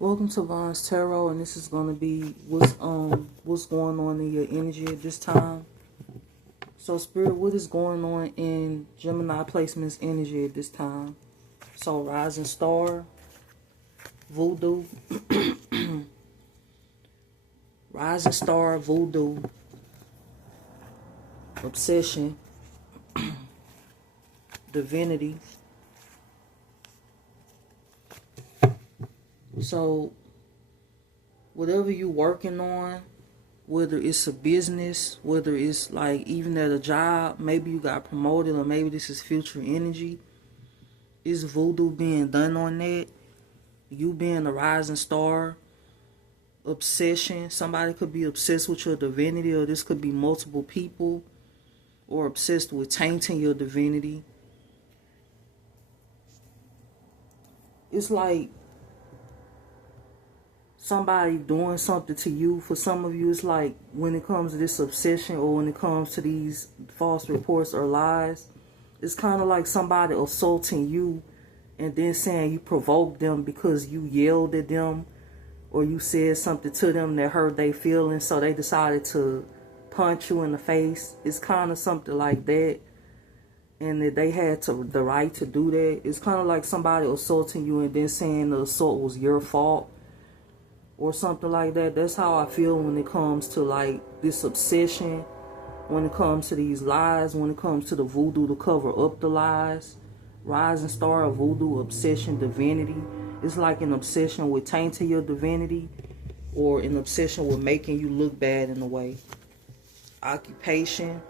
Welcome to Von's Tarot, and this is gonna be what's going on in your energy at this time. So, Spirit, what is going on in Gemini placement's energy at this time? So, Rising Star, Voodoo, Rising Star, Voodoo, Obsession, Divinity. So, whatever you're working on, whether it's a business, whether it's like even at a job, maybe you got promoted, or maybe this is future energy. Is voodoo being done on that? You being a rising star, obsession. Somebody could be obsessed with your divinity, or this could be multiple people, or obsessed with tainting your divinity. It's like somebody doing something to you. For some of you, it's like when it comes to this obsession, or when it comes to these false reports or lies, it's kind of like somebody assaulting you and then saying you provoked them because you yelled at them or you said something to them that hurt their feelings, so they decided to punch you in the face. It's kind of something like that, and that they had the right to do that. It's kind of like somebody assaulting you and then saying the assault was your fault or something like that. That's how I feel when it comes to like this obsession, when it comes to these lies, when it comes to the voodoo to cover up the lies. Rising star of voodoo, obsession, divinity. It's like an obsession with tainting your divinity, or an obsession with making you look bad in a way. Occupation.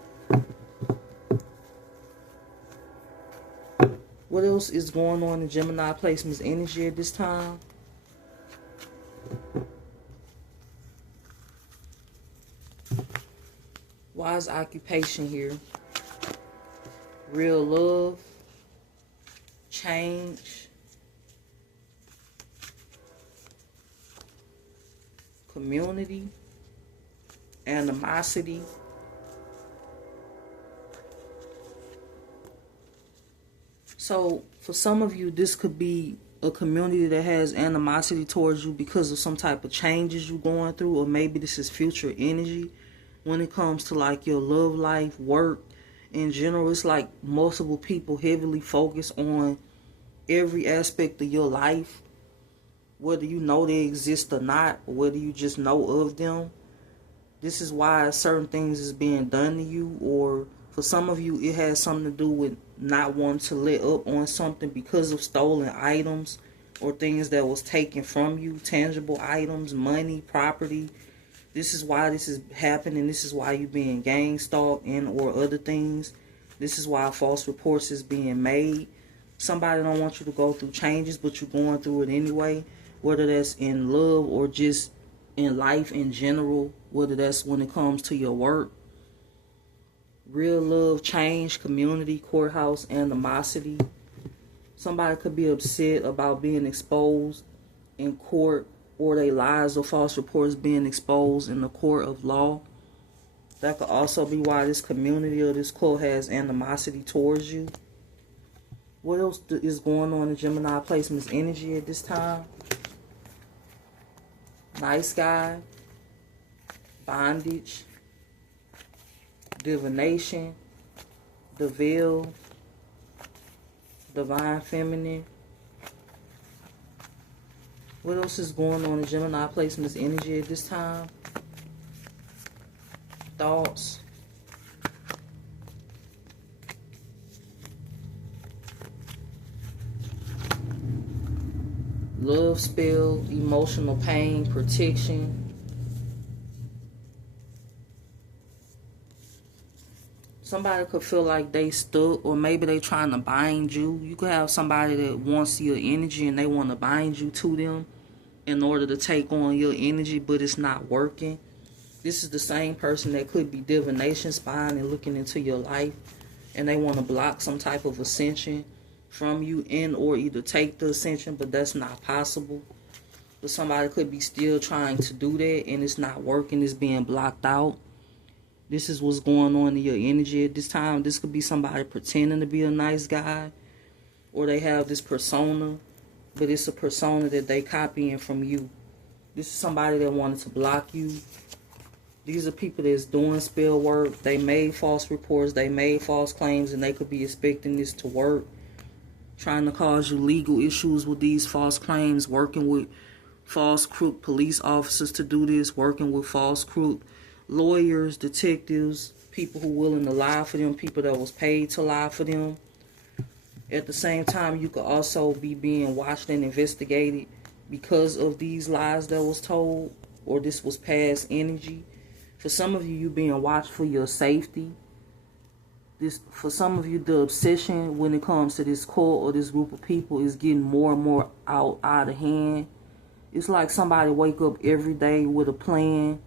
What else is going on in Gemini placement's energy at this time? Why is occupation here? Real love, change, community, animosity. So for some of you, this could be a community that has animosity towards you because of some type of changes you're going through, or maybe this is future energy. When it comes to like your love life, work, in general, it's like multiple people heavily focus on every aspect of your life, whether you know they exist or not, or whether you just know of them. This is why certain things is being done to you, or for some of you, it has something to do with not wanting to let up on something because of stolen items or things that was taken from you, tangible items, money, property. This is why this is happening. This is why you're being gang stalked and or other things. This is why false reports is being made. Somebody don't want you to go through changes, but you're going through it anyway. Whether that's in love or just in life in general. Whether that's when it comes to your work. Real love, change, community, courthouse, animosity. Somebody could be upset about being exposed in court, or their lies or false reports being exposed in the court of law. That could also be why this community or this court has animosity towards you. What else is going on in Gemini placement's energy at this time? Nice guy, bondage, divination, the veil, divine feminine. What else is going on in Gemini placement's energy at this time? Thoughts. Love spell, emotional pain, protection. Somebody could feel like they stuck, or maybe they trying to bind you. You could have somebody that wants your energy and they want to bind you to them in order to take on your energy, but it's not working. This is the same person that could be divination, spying, and looking into your life, and they want to block some type of ascension from you, and or either take the ascension, but that's not possible. But somebody could be still trying to do that, and it's not working. It's being blocked out. This is what's going on in your energy at this time. This could be somebody pretending to be a nice guy, or they have this persona but it's a persona that they copying from you. This is somebody that wanted to block you. These are people that's doing spell work. They made false reports. They made false claims, and they could be expecting this to work. Trying to cause you legal issues with these false claims. Working with false crook police officers to do this. Working with false crook lawyers, detectives, people who willing to lie for them. People that was paid to lie for them. At the same time, you could also be being watched and investigated because of these lies that was told, or this was past energy. For some of you, you being watched for your safety. For some of you, the obsession when it comes to this cult or this group of people is getting more and more out of hand. It's like somebody wake up every day with a plan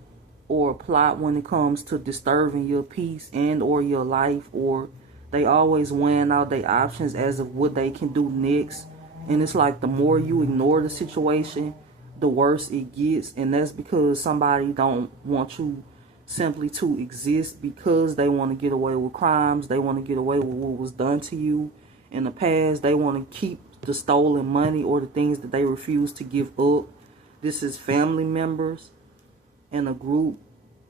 or a plot when it comes to disturbing your peace and or your life, or they always weighing out their options as of what they can do next. And it's like the more you ignore the situation, the worse it gets. And that's because somebody don't want you simply to exist, because they want to get away with crimes. They want to get away with what was done to you in the past. They want to keep the stolen money or the things that they refuse to give up. This is family members and a group,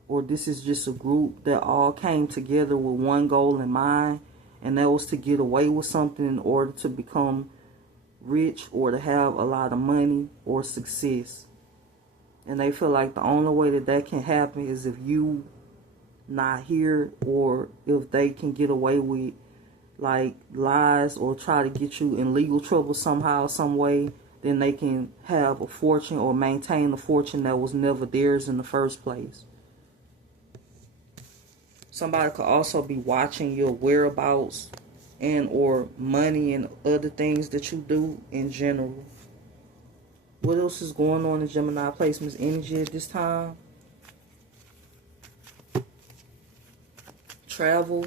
or this is just a group that all came together with one goal in mind, and that was to get away with something in order to become rich or to have a lot of money or success. And they feel like the only way that that can happen is if you not here, or if they can get away with like lies or try to get you in legal trouble somehow, some way, then they can have a fortune or maintain a fortune that was never theirs in the first place. Somebody could also be watching your whereabouts and or money and other things that you do in general. What else is going on in Gemini placements energy at this time? Travel.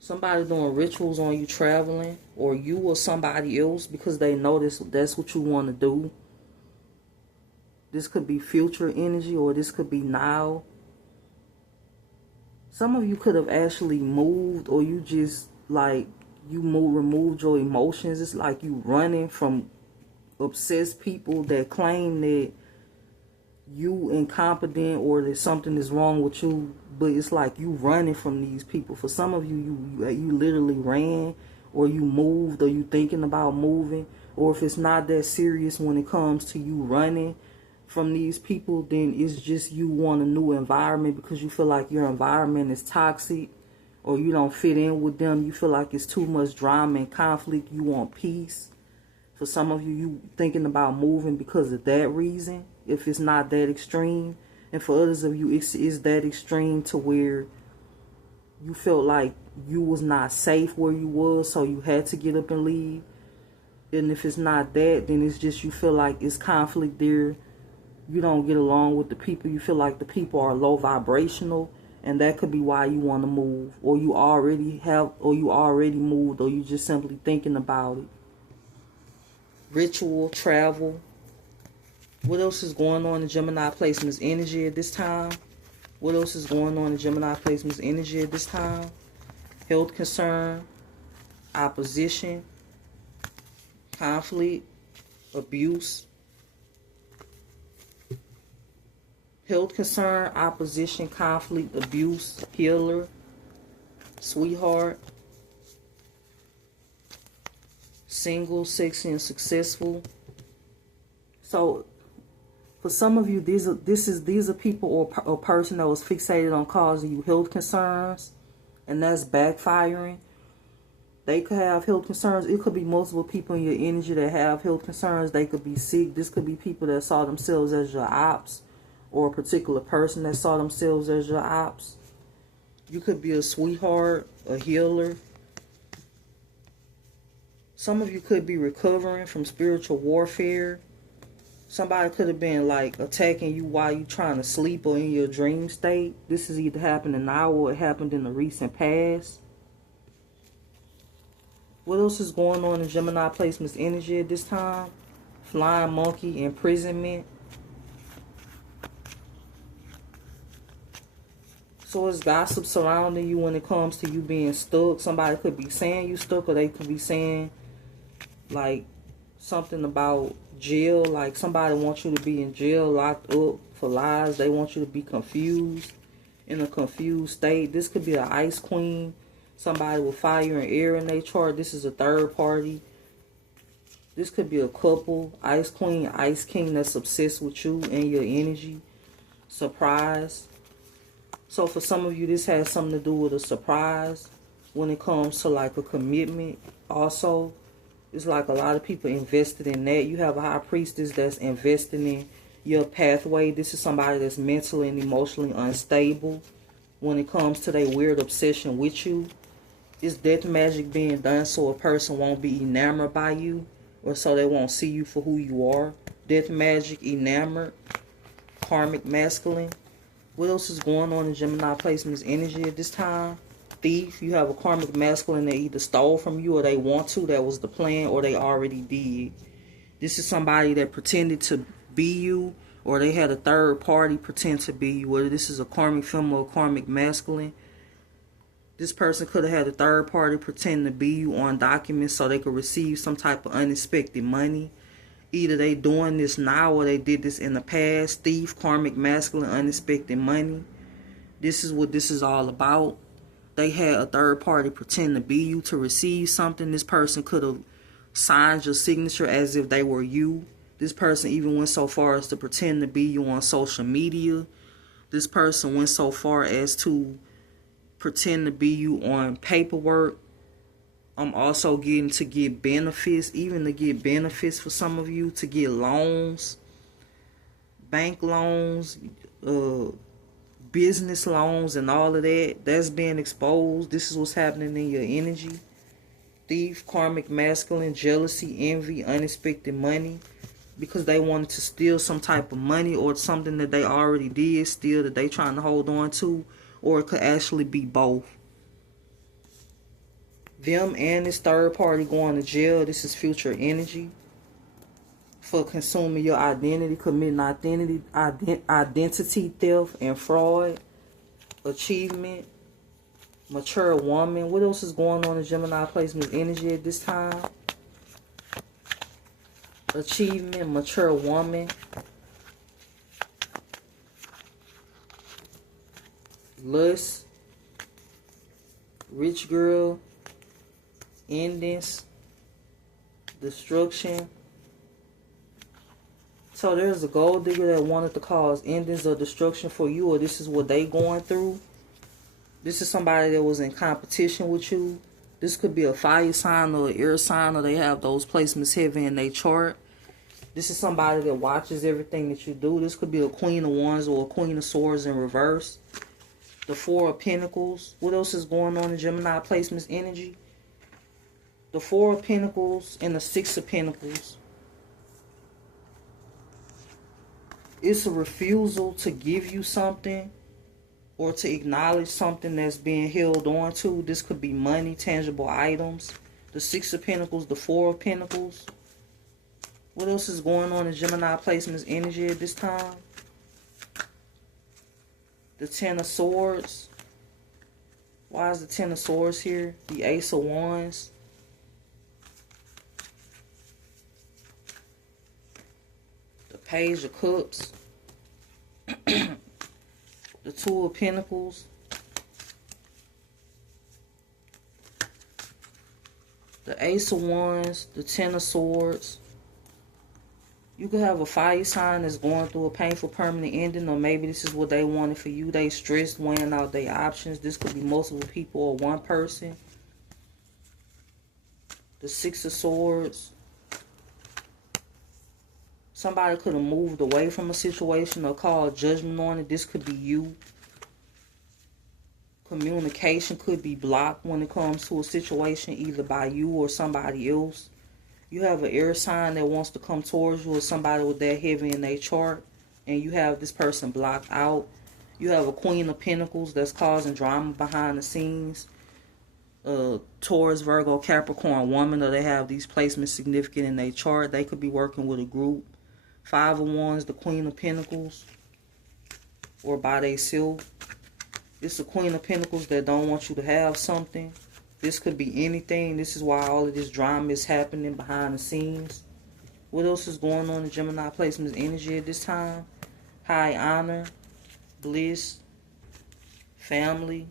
Somebody doing rituals on you traveling, or you or somebody else, because they know that's what you want to do. This could be future energy, or this could be now. Some of you could have actually moved, or you just like removed your emotions. It's like you running from obsessed people that claim that you incompetent or that something is wrong with you, but it's like you running from these people. For some of you, you literally ran, or you moved, or you thinking about moving. Or if it's not that serious when it comes to you running from these people, then it's just you want a new environment because you feel like your environment is toxic, or you don't fit in with them. You feel like it's too much drama and conflict. You want peace. For some of you, you thinking about moving because of that reason, if it's not that extreme. And for others of you, it's that extreme to where you felt like you was not safe where you was, so you had to get up and leave. And if it's not that, then it's just you feel like it's conflict there. You don't get along with the people. You feel like the people are low vibrational, and that could be why you want to move, or you already moved, or you just simply thinking about it. Ritual, travel. What else is going on in Gemini placements energy at this time? What else is going on in Gemini placements energy at this time? Health concern, opposition, conflict, abuse. Health concern, opposition, conflict, abuse, healer, sweetheart, single, sexy, and successful. So for some of you, these are people or a person that was fixated on causing you health concerns, and that's backfiring. They could have health concerns. It could be multiple people in your energy that have health concerns. They could be sick. This could be people that saw themselves as your ops, or a particular person that saw themselves as your ops. You could be a sweetheart, a healer. Some of you could be recovering from spiritual warfare. Somebody could have been like attacking you while you're trying to sleep or in your dream state. This is either happening now or it happened in the recent past. What else is going on in Gemini placements energy at this time? Flying monkey, imprisonment. So it's gossip surrounding you when it comes to you being stuck. Somebody could be saying you stuck, or they could be saying like something about jail. Like somebody wants you to be in jail, locked up for lies. They want you to be confused, in a confused state. This could be an ice queen. Somebody with fire and air in their chart. This is a third party. This could be a couple. Ice queen, ice king that's obsessed with you and your energy. Surprise. So for some of you, this has something to do with a surprise when it comes to like a commitment. Also, it's like a lot of people invested in that. You have a high priestess that's investing in your pathway. This is somebody that's mentally and emotionally unstable when it comes to their weird obsession with you. It's death magic being done so a person won't be enamored by you, or so they won't see you for who you are. Death magic, enamored, karmic masculine. What else is going on in Gemini placements energy at this time? Thief. You have a karmic masculine that either stole from you or they want to. That was the plan, or they already did. This is somebody that pretended to be you, or they had a third party pretend to be you. Whether this is a karmic female or karmic masculine. This person could have had a third party pretend to be you on documents so they could receive some type of unexpected money. Either they doing this now or they did this in the past. Thief, karmic masculine, unexpected money. This is what this is all about. They had a third party pretend to be you to receive something. This person could have signed your signature as if they were you. This person even went so far as to pretend to be you on social media. This person went so far as to pretend to be you on paperwork. I'm also getting to get benefits, even to get benefits for some of you, to get loans, bank loans, business loans, and all of that. That's being exposed. This is what's happening in your energy. Thief, karmic masculine, jealousy, envy, unexpected money, because they wanted to steal some type of money or something that they already did steal that they trying to hold on to, or it could actually be both. Them and this third party going to jail. This is future energy for consuming your identity, committing identity theft and fraud. Achievement, mature woman. What else is going on in Gemini placement energy at this time? Achievement, mature woman. Lust, rich girl, endings, destruction. So there's a gold digger that wanted to cause endings or destruction for you, or this is what they going through. This is somebody that was in competition with you. This could be a fire sign or an air sign, or they have those placements heavy in their chart. This is somebody that watches everything that you do. This could be a Queen of Wands or a Queen of Swords in reverse. The Four of Pentacles. What else is going on in Gemini placements energy? The Four of Pentacles and the Six of Pentacles. It's a refusal to give you something or to acknowledge something that's being held on to. This could be money, tangible items. The Six of Pentacles, the Four of Pentacles. What else is going on in Gemini placements energy at this time? The Ten of Swords. Why is the Ten of Swords here? The Ace of Wands. The Page of Cups. The Two of Pentacles. The Ace of Wands. The Ten of Swords. You could have a fire sign that's going through a painful permanent ending, or maybe this is what they wanted for you. They stressed, weighing out their options. This could be multiple people or one person. The Six of Swords. Somebody could have moved away from a situation or called judgment on it. This could be you. Communication could be blocked when it comes to a situation, either by you or somebody else. You have an air sign that wants to come towards you, or somebody with that heavy in their chart, and you have this person blocked out. You have a Queen of Pentacles that's causing drama behind the scenes. Taurus, Virgo, Capricorn woman, or they have these placements significant in their chart. They could be working with a group. Five of Wands, the Queen of Pentacles, or by themselves. It's the Queen of Pentacles that don't want you to have something. This could be anything. This is why all of this drama is happening behind the scenes. What else is going on in Gemini placements energy at this time? High honor, bliss, family,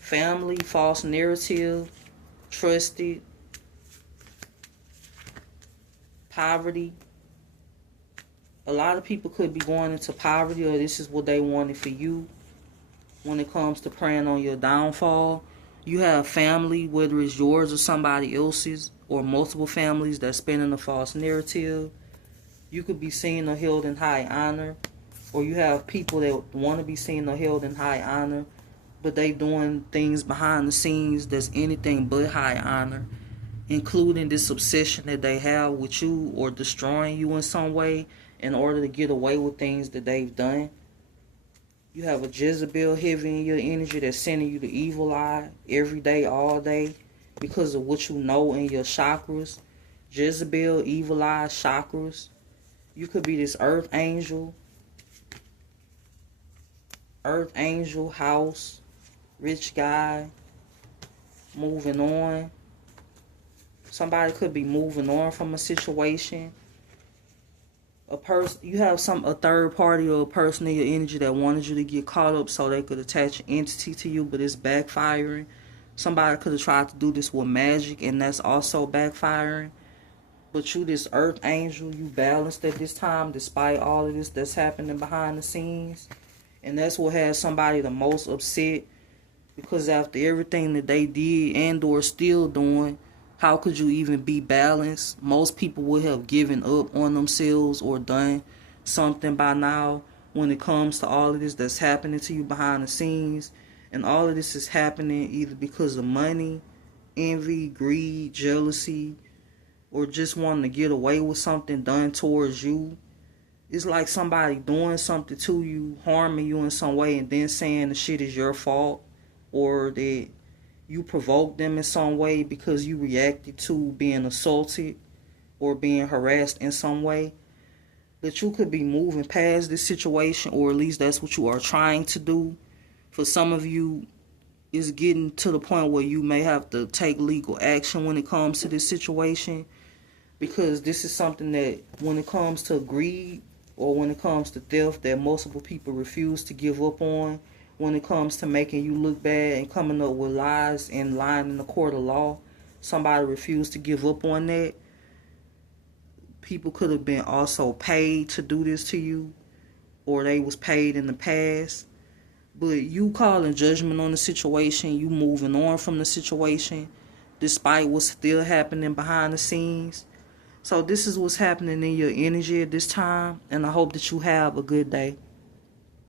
false narrative, trusted, poverty. A lot of people could be going into poverty, or this is what they wanted for you when it comes to preying on your downfall. You have family, whether it's yours or somebody else's, or multiple families that's spinning a false narrative. You could be seen or held in high honor, or you have people that want to be seen or held in high honor, but they doing things behind the scenes that's anything but high honor, including this obsession that they have with you or destroying you in some way in order to get away with things that they've done. You have a Jezebel heavy in your energy that's sending you the evil eye every day, all day, because of what you know in your chakras. Jezebel, evil eye, chakras. You could be this earth angel, house, rich guy, moving on. Somebody could be moving on from a situation. You have a third party or a person in your energy that wanted you to get caught up so they could attach an entity to you, but it's backfiring. Somebody could have tried to do this with magic, and that's also backfiring. But you, this earth angel, you balanced at this time despite all of this that's happening behind the scenes. And that's what has somebody the most upset, because after everything that they did and or still doing, how could you even be balanced? Most people would have given up on themselves or done something by now when it comes to all of this that's happening to you behind the scenes. And all of this is happening either because of money, envy, greed, jealousy, or just wanting to get away with something done towards you. It's like somebody doing something to you, harming you in some way, and then saying the shit is your fault, or that you provoked them in some way because you reacted to being assaulted or being harassed in some way. But you could be moving past this situation, or at least that's what you are trying to do. For some of you, it's getting to the point where you may have to take legal action when it comes to this situation, because this is something that when it comes to greed or when it comes to theft, that multiple people refuse to give up on. When it comes to making you look bad and coming up with lies and lying in the court of law, somebody refused to give up on that. People could have been also paid to do this to you, or they was paid in the past. But you calling judgment on the situation, you moving on from the situation, despite what's still happening behind the scenes. So this is what's happening in your energy at this time, and I hope that you have a good day.